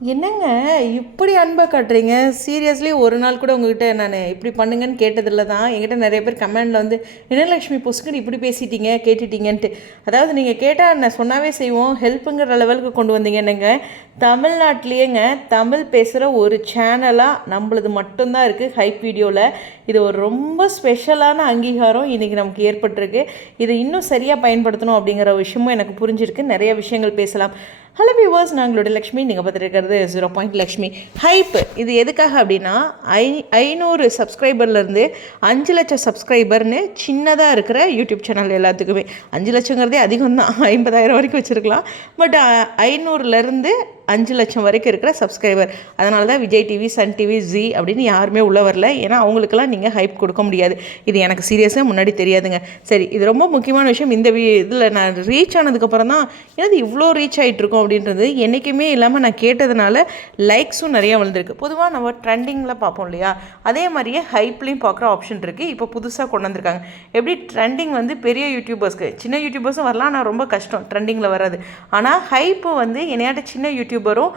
என்னங்க இப்படி அன்பை காட்டுறீங்க? சீரியஸ்லி ஒரு நாள் கூட உங்ககிட்ட நான் இப்படி பண்ணுங்கன்னு கேட்டதில்ல தான். என்கிட்ட நிறைய பேர் கமெண்டில் வந்து இனலட்சுமி பொசுக்குன்னு இப்படி பேசிட்டீங்க கேட்டுட்டீங்கன்ட்டு. அதாவது நீங்கள் கேட்டால் நான் சொன்னாவே செய்வோம் ஹெல்ப்புங்கிற லெவலுக்கு கொண்டு வந்தீங்க என்னங்க? தமிழ்நாட்டிலேயேங்க தமிழ் பேசுகிற ஒரு சேனலாக நம்மளது மட்டும்தான் இருக்குது ஹைப் வீடியோவில் இது ஒரு ரொம்ப ஸ்பெஷலான அங்கீகாரம் இன்றைக்கி நமக்கு ஏற்பட்டிருக்கு. இதை இன்னும் சரியாக பயன்படுத்தணும் அப்படிங்கிற விஷயமும் எனக்கு புரிஞ்சிருக்கு. நிறைய விஷயங்கள் பேசலாம். ஹலோ வியூவர்ஸ் நாங்களோட லக்ஷ்மி. நீங்கள் பார்த்துருக்கிறது ஜீரோ பாயிண்ட் லக்ஷ்மி. ஹைப் இது எதுக்காக அப்படின்னா ஐ ஐநூறு சப்ஸ்கிரைபர்லேருந்து அஞ்சு லட்சம் சப்ஸ்கிரைபர்னு சின்னதாக இருக்கிற யூடியூப் சேனல் எல்லாத்துக்குமே. அஞ்சு லட்சங்கிறதே அதிகம் தான் ஐம்பதாயிரம் வரைக்கும் வச்சுருக்கலாம். பட் ஐநூறுலேருந்து அஞ்சு லட்சம் வரைக்கும் இருக்கிற சப்ஸ்கிரைபர் அதனால தான் Vijay TV Sun TV Zee அப்படின்னு யாருமே உள்ளே வரல. ஏன்னா அவங்களுக்கெல்லாம் நீங்கள் ஹைப் கொடுக்க முடியாது. இது எனக்கு சீரியஸாக முன்னாடி தெரியாதுங்க. சரி இது ரொம்ப முக்கியமான விஷயம். இந்த வி இதில் நான் ரீச் ஆனதுக்கப்புறம் தான் எனது இவ்வளோ ரீச் ஆகிட்ருக்கோம் அப்படின்றது என்றைக்குமே இல்லாமல் நான் கேட்டதுனால லைக்ஸும் நிறையா வளர்ந்துருக்கு. பொதுவாக நம்ம ட்ரெண்டிங்கில் பார்ப்போம் இல்லையா? அதே மாதிரியே ஹைப்லேயும் பார்க்குற ஆப்ஷன் இருக்குது இப்போ புதுசாக கொண்டு வந்திருக்காங்க. எப்படி ட்ரெண்டிங் வந்து பெரிய யூடியூபர்ஸ்க்கு சின்ன யூடியூபர்ஸும் வரலாம். ஆனால் ரொம்ப கஷ்டம் ட்ரெண்டிங்கில் வராது ஆனால் ஹைப்பு வந்து என்னையாட்ட சின்ன யூடியூப் யூடியூபரும்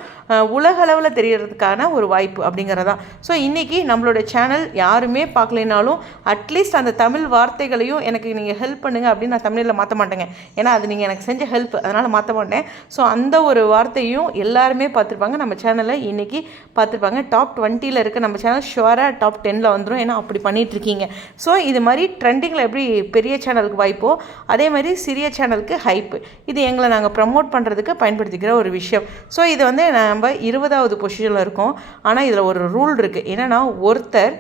உலகளவில் தெரியறதுக்கான ஒரு வாய்ப்பு அப்படிங்கிறதா. ஸோ இன்றைக்கி நம்மளோட சேனல் யாருமே பார்க்கலைனாலும் அட்லீஸ்ட் அந்த தமிழ் வார்த்தைகளையும் எனக்கு நீங்கள் ஹெல்ப் பண்ணுங்கள் அப்படின்னு நான் தமிழில் மாற்ற மாட்டேங்க. ஏன்னா அது நீங்கள் எனக்கு செஞ்ச ஹெல்ப் அதனால் மாற்ற மாட்டேன். ஸோ அந்த ஒரு வார்த்தையும் எல்லாருமே பார்த்துருப்பாங்க நம்ம சேனலை இன்றைக்கி பார்த்துருப்பாங்க டாப் டுவெண்ட்டியில் இருக்க நம்ம சேனல் ஷுவராக டாப் டென்னில் வந்துடும் ஏன்னா அப்படி பண்ணிகிட்ருக்கீங்க இருக்கீங்க ஸோ இது மாதிரி ட்ரெண்டிங்கில் எப்படி பெரிய சேனலுக்கு வாய்ப்போ அதே மாதிரி சிறிய சேனலுக்கு ஹைப்பு இது எங்களை நாங்கள் ப்ரமோட் பண்ணுறதுக்கு பயன்படுத்திக்கிற ஒரு விஷயம். ஸோ இது வந்து நம்ம இருபதாவது பொசிஷனில் இருக்கோம். ஆனால் இதில் ஒரு ரூல் இருக்குது என்னென்னா ஒருத்தர்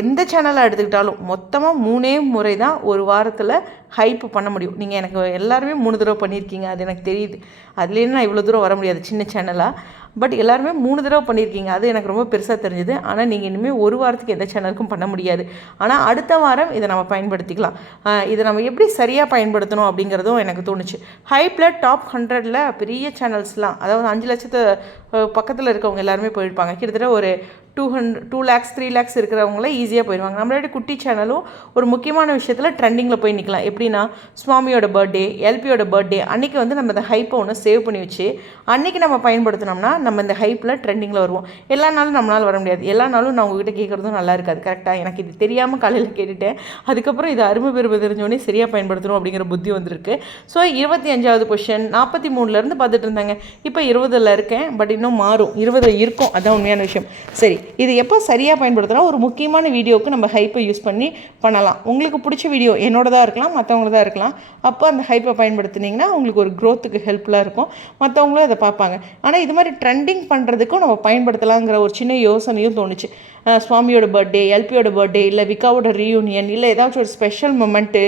எந்த சேனலை எடுத்துக்கிட்டாலும் மொத்தமாக மூணே முறை தான் ஒரு வாரத்தில் ஹைப் பண்ண முடியும். நீங்கள் எனக்கு எல்லாருமே மூணு தடவை பண்ணியிருக்கீங்க அது எனக்கு தெரியுது. அதுலேருந்து நான் இவ்வளோ தூரம் வர முடியாது சின்ன சேனலாக பட் எல்லாருமே மூணு தடவை பண்ணியிருக்கீங்க அது எனக்கு ரொம்ப பெருசாக தெரிஞ்சுது. ஆனால் நீங்கள் இனிமேல் ஒரு வாரத்துக்கு எந்த சேனலுக்கும் பண்ண முடியாது. ஆனால் அடுத்த வாரம் இதை நம்ம பயன்படுத்திக்கலாம். இதை நம்ம எப்படி சரியாக பயன்படுத்தணும் அப்படிங்கிறதும் எனக்கு தோணுச்சு. ஹைப்பில் டாப் ஹண்ட்ரடில் பெரிய சேனல்ஸ்லாம் அதாவது அஞ்சு லட்சத்து பக்கத்தில் இருக்கவங்க எல்லாருமே போயிருப்பாங்க. கிட்டத்தட்ட ஒரு two hundred two lakhs three lakhs இருக்கிறவங்கள ஈஸியாக போயிடுவாங்க நம்மளோட குட்டி சேனலும் ஒரு முக்கியமான விஷயத்தில் ட்ரெண்டிங்கில் போய் நிற்கலாம் எப்படின்னா சுவாமியோட பர்த்டே எல்பியோட பர்த்டே அன்றைக்கி வந்து நம்ம இந்த ஹைப்பை ஒன்று சேவ் பண்ணி வச்சு அன்றைக்கி நம்ம பயன்படுத்தினோம்னா நம்ம இந்த ஹைப்பில் ட்ரெண்டிங்கில் வருவோம். எல்லா நாளும் நம்மளால் வர முடியாது. எல்லா நாளும் நான் உங்ககிட்ட கேட்குறதும் நல்லா இருக்காது. கரெக்டாக எனக்கு இது தெரியாமல் காலையில் கேட்டுட்டேன். அதுக்கப்புறம் இது அருமை பெருமை தெரிஞ்சோடனே சரியாக பயன்படுத்தணும் அப்படிங்கிற புத்தி வந்திருக்கு. ஸோ இருபத்தி அஞ்சாவது கொஷின் நாற்பத்தி மூணுலேருந்து பார்த்துட்டு இருந்தாங்க. இப்போ இருபதில் இருக்கேன் பட் இன்னும் மாறும். இருபதில் இருக்கும். அதான் உண்மையான விஷயம். சரி இது எப்போ சரியாக பயன்படுத்தினா ஒரு முக்கியமான வீடியோவுக்கு நம்ம ஹைப்பை யூஸ் பண்ணி பண்ணலாம். உங்களுக்கு பிடிச்ச வீடியோ என்னோடதாக இருக்கலாம் மற்றவங்களதா இருக்கலாம். அப்போ அந்த ஹைப்பை பயன்படுத்தினீங்கன்னா உங்களுக்கு ஒரு க்ரோத்துக்கு ஹெல்ப்ஃபுல்லாக இருக்கும். மற்றவங்களும் அதை பார்ப்பாங்க. ஆனால் இது மாதிரி ட்ரெண்டிங் பண்ணுறதுக்கும் நம்ம பயன்படுத்தலாங்கிற ஒரு சின்ன யோசனையும் தோணுச்சு. சுவாமியோட பர்த்டே எல்பியோட பர்த்டே இல்லை விகாவோட ரீயூனியன் இல்லை ஏதாச்சும் ஒரு special moment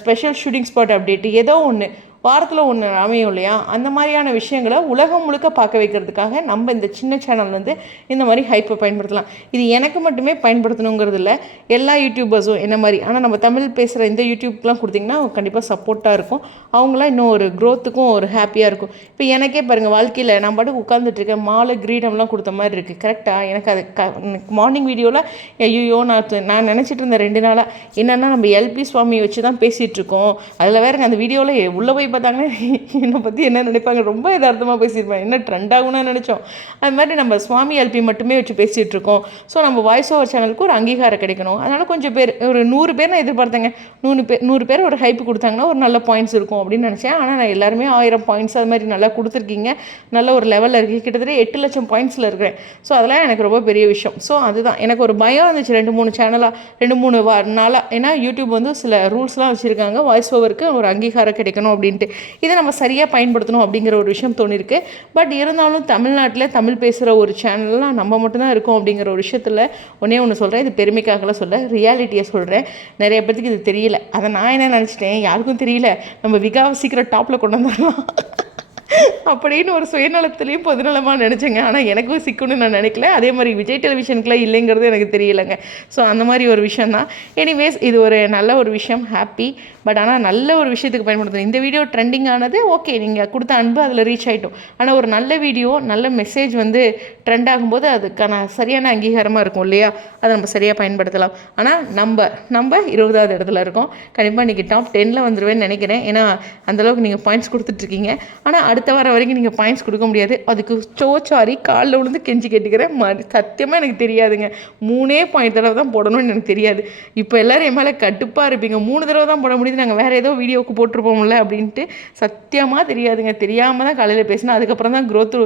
special shooting spot update ஏதோ ஒன்று வாரத்தில் ஒன்று அமையும் இல்லையா? அந்த மாதிரியான விஷயங்களை உலகம் முழுக்க பார்க்க வைக்கிறதுக்காக நம்ம இந்த சின்ன சேனல்லேருந்து இந்த மாதிரி ஹைப்பை பயன்படுத்தலாம். இது எனக்கு மட்டுமே பயன்படுத்தணுங்கிறது இல்லை எல்லா யூடியூபர்ஸும் என்ன மாதிரி ஆனால் நம்ம தமிழ் பேசுகிற இந்த யூடியூப்லாம் கொடுத்தீங்கன்னா கண்டிப்பாக சப்போர்ட்டாக இருக்கும். அவங்களாம் இன்னும் ஒரு க்ரோத்துக்கும் ஒரு ஹாப்பியாக இருக்கும். இப்போ எனக்கே பாருங்கள் வாழ்க்கையில் நான் பாட்டுக்கு உட்காந்துட்ருக்கேன் மாலை கிரீடம்லாம் கொடுத்த மாதிரி இருக்குது கரெக்டாக எனக்கு அது க மார்னிங் வீடியோவில் ஐயோ நான் நான் நினச்சிட்டு இருந்தேன் ரெண்டு நாளாக என்னென்னா நம்ம எல்பி சுவாமியை வச்சு தான் பேசிகிட்டு இருக்கோம். அதில் வேறு அந்த வீடியோவில் உள்ளே போய் பார்த்தாங்கன்னா என்னை பற்றி என்ன நினைப்பாங்க? ரொம்ப யதார்த்தமாக பேசியிருப்பேன். என்ன ட்ரெண்ட் ஆகும்னு நினச்சோம். அது மாதிரி நம்ம சுவாமி எல்பி மட்டுமே வச்சு பேசிகிட்டு இருக்கோம். ஸோ நம்ம வாய்ஸ் ஓவர் சேனலுக்கு ஒரு அங்கீகாரம் கிடைக்கணும். அதனால் கொஞ்சம் பேர் ஒரு நூறு பேர் நான் எதிர்பார்த்தேங்க. நூறு பேர் நூறு பேர் ஒரு ஹைப் கொடுத்தாங்கன்னா ஒரு நல்ல பாயிண்ட்ஸ் இருக்கும் அப்படின்னு நினச்சேன். ஆனால் நான் எல்லாருமே ஆயிரம் பாயிண்ட்ஸ் அது மாதிரி நல்லா கொடுத்துருக்கீங்க. நல்ல ஒரு லெவலில் இருக்குது கிட்டத்தட்ட எட்டு லட்சம் பாயிண்ட்ஸில் இருக்கிறேன். ஸோ அதெல்லாம் எனக்கு ரொம்ப பெரிய விஷயம். ஸோ அதுதான். எனக்கு ஒரு பயம் இருந்துச்சு ரெண்டு மூணு சேனலாக ரெண்டு மூணு வா நாளாக ஏன்னா யூடியூப் வந்து சில ரூல்ஸ்லாம் வச்சுருக்காங்க. வாய்ஸ் ஓவருக்கு ஒரு அங்கீகாரம் கிடைக்கணும் அப்படின்ட்டு இதை நம்ம சரியாக பயன்படுத்தணும் அப்படிங்கிற ஒரு விஷயம் தோணிருக்கு. பட் இருந்தாலும் தமிழ்நாட்டில் தமிழ் பேசுகிற ஒரு சேனல்லாம் நம்ம மட்டும்தான் இருக்கோம் அப்படிங்கிற ஒரு விஷயத்தில் ஒன்றே ஒன்று சொல்கிறேன் இது பெருமைக்காகலாம் சொல்ல ரியாலிட்டியை சொல்கிறேன் நிறைய பேர்த்துக்கு இது தெரியல. அதை நான் என்ன நினச்சிட்டேன்? யாருக்கும் தெரியல. நம்ம விகாவை சீக்கிரம் டாப்பில் கொண்டு வந்துடலாம். அப்படின்னு ஒரு சுயநலத்துலேயும் பொதுநலமாக நினச்சேங்க. ஆனால் எனக்கும் சிக்குன்னு நான் நினைக்கல. அதே மாதிரி விஜய் டெலிவிஷனுக்குலாம் இல்லைங்கிறது எனக்கு தெரியலைங்க. ஸோ அந்த மாதிரி ஒரு விஷயம் தான். எனிவேஸ் இது ஒரு நல்ல ஒரு விஷயம். ஹாப்பி பட் ஆனால் நல்ல ஒரு விஷயத்துக்கு பயன்படுத்தணும். இந்த வீடியோ ட்ரெண்டிங் ஆனது ஓகே நீங்கள் கொடுத்த அன்பு அதில் ரீச் ஆகிட்டோம் ஆனால் ஒரு நல்ல வீடியோ நல்ல மெசேஜ் வந்து ட்ரெண்ட் ஆகும்போது அதுக்கான சரியான அங்கீகாரமாக இருக்கும் இல்லையா? அதை நம்ம சரியாக பயன்படுத்தலாம். ஆனால் நம்ம நம்ம இருபதாவது இடத்துல இருக்கோம். கண்டிப்பாக இன்றைக்கி டாப் டென்னில் வந்துடுவேன்னு நினைக்கிறேன். ஏன்னா அந்தளவுக்கு நீங்கள் பாயிண்ட்ஸ் கொடுத்துட்ருக்கீங்க ஆனால் அடுத்த அடுத்த வாரம் வரைக்கும் நீங்கள் பாயிண்ட்ஸ் கொடுக்க முடியாது. அதுக்கு சோச்சாரி சாரி காலில் விழுந்து கெஞ்சி கேட்டுக்கிறேன் மறு சத்தியமாக எனக்கு தெரியாதுங்க. மூணே பாயிண்ட் தடவை தான் போடணும்னு எனக்கு தெரியாது. இப்போ எல்லோரும் என் மேலே கட்டுப்பாக இருப்பீங்க. மூணு தடவை தான் போட முடியுது. நாங்கள் வேறு ஏதோ வீடியோவுக்கு போட்டிருப்போம்ல அப்படின்ட்டு சத்தியமாக தெரியாதுங்க. தெரியாமல் தான் காலையில் பேசினேன். அதுக்கப்புறம் தான் க்ரோத்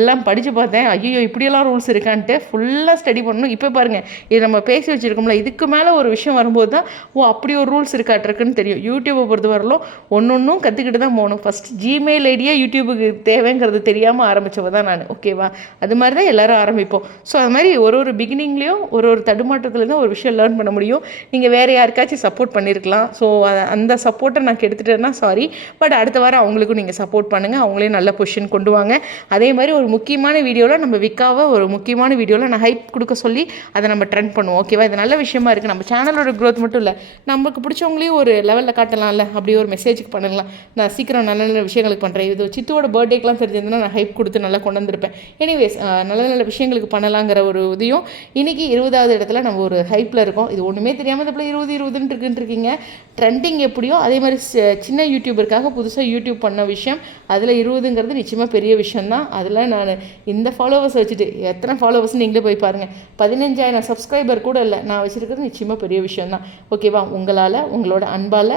எல்லாம் படித்து பார்த்தேன். ஐயோ இப்படியெல்லாம் ரூல்ஸ் இருக்கான்ட்டு ஃபுல்லாக ஸ்டடி பண்ணணும். இப்போ பாருங்கள் இது நம்ம பேசி வச்சுருக்கோம்ல. இதுக்கு மேலே ஒரு விஷயம் வரும்போது தான் ஓ அப்படி ஒரு ரூல்ஸ் இருக்காட்டிருக்குன்னு தெரியும். யூடியூப்பை பொறுத்த ஒன்று ஒன்றும் கற்றுக்கிட்டு தான் போகணும். ஃபஸ்ட் ஜிமெயில் ஐடியா யூடியூபுக்கு தேவைங்கிறது தெரியாமல் ஆரம்பித்தவ தான் நான். ஓகேவா அது மாதிரி தான் எல்லோரும் ஆரம்பிப்போம். ஸோ அது மாதிரி ஒரு ஒரு பிகினிங்லேயும் ஒரு ஒரு தடுமாற்றத்துலேருந்து ஒரு விஷயம் லேர்ன் பண்ண முடியும். நீங்கள் வேறு யாருக்காச்சும் சப்போர்ட் பண்ணியிருக்கலாம் ஸோ அந்த சப்போர்ட்டை நான் கெடுத்துட்டேன்னா சாரி பட் அடுத்த வாரம் அவங்களுக்கும் நீங்கள் சப்போர்ட் பண்ணுங்கள் அவங்களையும் நல்ல பொசிஷன் கொண்டு வாங்க. அதே மாதிரி ஒரு முக்கியமான வீடியோவில் நம்ம விக்காவை ஒரு முக்கியமான வீடியோவில் நான் ஹைப் கொடுக்க சொல்லி அதை நம்ம ட்ரெண்ட் பண்ணுவோம். ஓகேவா இது நல்ல விஷயமா இருக்குது நம்ம சேனலோட க்ரோத் மட்டும் இல்லை. நமக்கு பிடிச்சவங்களையும் ஒரு லெவலில் காட்டலாம்ல. அப்படி ஒரு மெசேஜுக்கு பண்ணலாம். நான் சீக்கிரம் நல்ல நல்ல விஷயங்களுக்கு பண்ணுறேன் இது சித்துவோட பர்த்டேக்கெலாம் தெரிஞ்சிருந்தா நான் ஹைப் கொடுத்து நல்லா கொண்டு வந்திருப்பேன் எனிவேஸ் நல்ல நல்ல விஷயங்களுக்கு பண்ணலாங்கிற ஒரு இதையும் இன்றைக்கி இருபதாவது இடத்துல நம்ம ஒரு ஹைப்பில் இருக்கோம். இது ஒன்றுமே தெரியாமல் இந்த இருபது இருபதுன்னு இருக்குன்னு இருக்கீங்க ட்ரெண்டிங் எப்படியோ அதே மாதிரி சின்ன யூடியூபருக்காக புதுசாக யூடியூப் பண்ண விஷயம் அதில் இருபதுங்கிறது நிச்சயமாக பெரிய விஷயம்தான். அதில் நான் இந்த ஃபாலோவர்ஸ் வச்சுட்டு எத்தனை ஃபாலோவர்ஸ் நீங்களே போய் பாருங்கள் பதினஞ்சாயிரம் சப்ஸ்கிரைபர் கூட இல்லை நான் வச்சுருக்கிறது நிச்சயமாக பெரிய விஷயம்தான். ஓகேவா உங்களால் உங்களோட அன்பால்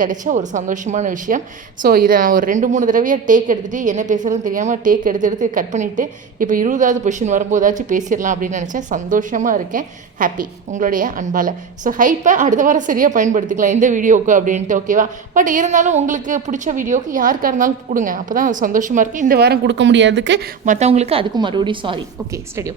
கிடைச்ச ஒரு சந்தோஷமான விஷயம். ஸோ இதை நான் ஒரு ரெண்டு மூணு தடவையாக டேக் எடுத்துகிட்டு என்ன பேசுகிறதுன்னு தெரியாமல் டேக் எடுத்து எடுத்து கட் பண்ணிவிட்டு இப்போ இருபதாவது பொசிஷன் வரும்போதாச்சும் பேசிடலாம் அப்படின்னு நினச்சேன். சந்தோஷமாக இருக்கேன். ஹாப்பி உங்களுடைய அன்பால். ஸோ ஹைப்பை அடுத்த வாரம் சரியாக பயன்படுத்திக்கலாம் எந்த வீடியோவுக்கு அப்படின்ட்டு ஓகேவா பட் இருந்தாலும் உங்களுக்கு பிடிச்ச வீடியோவுக்கு யாருக்காக இருந்தாலும் கொடுங்க. அப்போ தான் சந்தோஷமாக இருக்குது இந்த வாரம் கொடுக்க முடியாததுக்கு மற்றவங்களுக்கு அதுக்கும் மறுபடியும் சாரி ஓகே ஸ்டடியோ